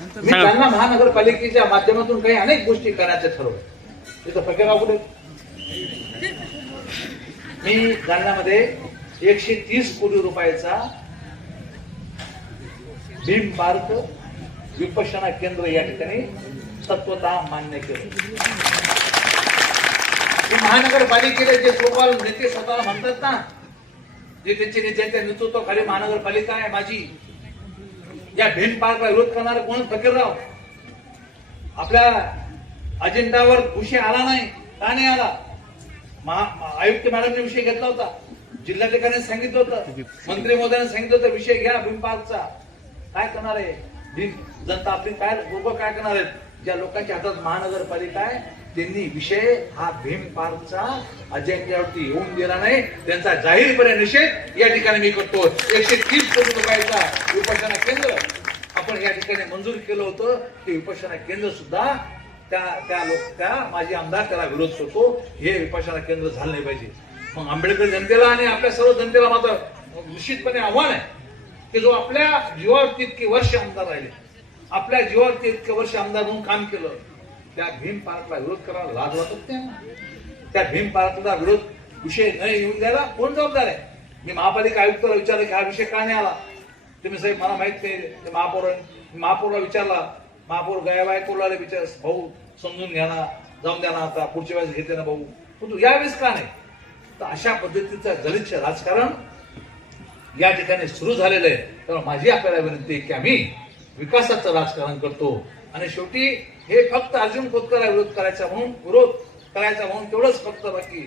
मी जालना महानगरपालिकेच्या माध्यमातून काही अनेक गोष्टी करण्याचं ठरवलं. तिथं फकीराव कुठे? मी जालन्यामध्ये 130 कोटी रुपयाचा भीम पार्क विपश्यना केंद्र या ठिकाणी तत्वतः मान्य केलं. महानगरपालिकेचे जे सोपाल नेते स्वतःला म्हणतात ना, जे त्यांचे नेत्यांच्या नेतृत्वाखाली महानगरपालिका आहे माझी, या भीम पार्कला विरोध करणारे कोण? फकीरराव. आपल्या अजेंडावर विषय आला नाही. का नाही आला? आयुक्त मॅडमने विषय घेतला होता, जिल्हाधिकाऱ्यांनी सांगितलं होतं, मंत्री महोदयांनी सांगितलं होतं विषय घ्या भीम पार्कचा. काय करणार आहे भीम जनता आपली? काय लोक काय करणार आहेत? ज्या लोकांच्या हातात महानगरपालिका आहे त्यांनी विषय हा भीम पार्कचा अजेंड्यावरती येऊन दिला नाही. त्यांचा जाहीरपणे निषेध या ठिकाणी मी करतो. 130 कोटी रुपयाचा विपश्यना केंद्र आपण या ठिकाणी मंजूर केलं होतं. ते विपश्यना केंद्र सुद्धा त्या माजी आमदार त्याला विरोध करतो. हे विपश्यना केंद्र झालं नाही पाहिजे. मग आंबेडकर जनतेला आणि आपल्या सर्व जनतेला मात्र निश्चितपणे आव्हान आहे की जो आपल्या जीवावरती इतके वर्ष आमदार राहिले, आपल्या जीवावरती इतके वर्ष आमदार म्हणून काम केलं, त्या भीम पार्कला विरोध करायला लाज वाटत नाही. त्या भीम पार्कला विरोध विषय न येऊन द्यायला कोण जबाबदार आहे? मी महापालिका आयुक्ताला विचारलं की हा विषय का नाही आला. तुम्ही साहेब मला माहित नाही. महापौरला विचारला, महापौर गायकवाडला विचार, भाऊ समजून घ्या ना, जाऊन द्या ना, आता पुढच्या वेळेस घेते ना भाऊ, पण तू यावेळेस का नाही? तर अशा पद्धतीचं गलिच्छ राजकारण या ठिकाणी सुरू झालेलं आहे. तर माझी आपल्याला विनंती आहे की आम्ही विकासाचं राजकारण करतो आणि शेवटी हे फक्त अर्जुन खोतकरला विरोध करायचा म्हणून तेवढंच फक्त बाकी